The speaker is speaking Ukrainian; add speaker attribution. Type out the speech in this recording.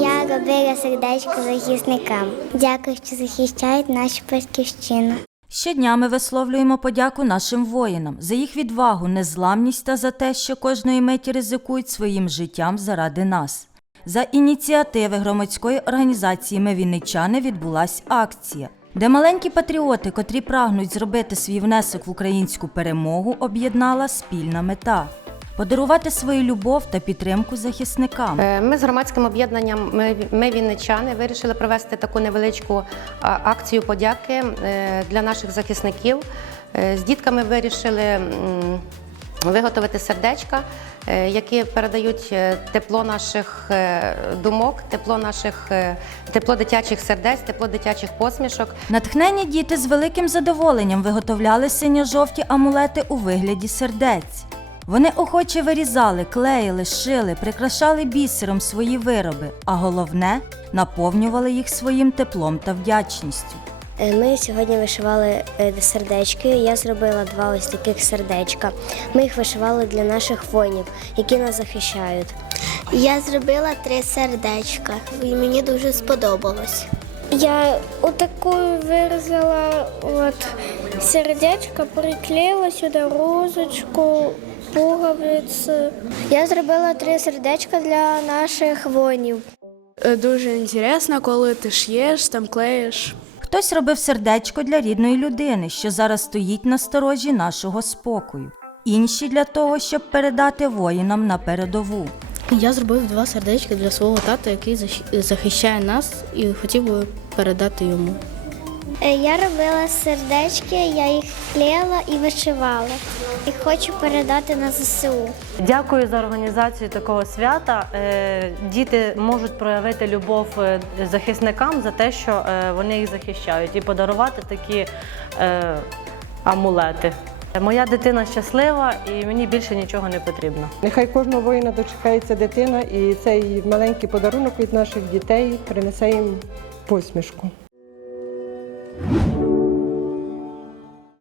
Speaker 1: Я робила сердечко захисникам. Дякую, що захищають нашу батьківщину.
Speaker 2: Щодня ми висловлюємо подяку нашим воїнам за їх відвагу, незламність та за те, що кожної миті ризикують своїм життям заради нас. За ініціативи громадської організації Ми Вінничани відбулася акція, де маленькі патріоти, котрі прагнуть зробити свій внесок в українську перемогу, об'єднала спільна мета подарувати свою любов та підтримку захисникам.
Speaker 3: Е, Ми з громадським об'єднанням «Ми- Вінничани вирішили провести таку невеличку акцію подяки е, для наших захисників. Е, З дітками вирішили виготовити сердечка, які передають тепло наших думок, тепло наших тепло дитячих сердець, тепло дитячих посмішок.
Speaker 2: Натхнені діти з великим задоволенням виготовляли синьо-жовті амулети у вигляді сердець. Вони охоче вирізали, клеїли, шили, прикрашали бісером свої вироби, а головне наповнювали їх своїм теплом та вдячністю.
Speaker 1: Е, Ми сьогодні вишивали е, сердечки. Я зробила два ось таких сердечка. Ми їх вишивали для наших воїнів, які нас захищають. Я зробила три сердечка, і мені дуже сподобалось.
Speaker 4: Я отакою вирізала от сердечко, приклеїла сюди розочку, пуговиці.
Speaker 1: Я зробила три сердечка для наших воїнів.
Speaker 5: Е, Дуже інтересно, коли ти ш'єш, там клеїш.
Speaker 2: Хтось робив сердечко для рідної людини, що зараз стоїть на сторожі нашого спокою. Інші для того, щоб передати воїнам на передову.
Speaker 6: Я зробив два сердечка для свого тата, який захищає нас, і хотів би передати йому.
Speaker 1: Е, Я робила сердечки, я їх клеїла і вишивала. І хочу передати на ЗСУ.
Speaker 7: Дякую за організацію такого свята. Е, Діти можуть проявити любов е, захисникам за те, що вони їх захищають, і подарувати такі амулети. Моя дитина щаслива і мені більше нічого не потрібно.
Speaker 8: Нехай кожного воїна дочекається дитина, і цей маленький подарунок від наших дітей принесе їм посмішку.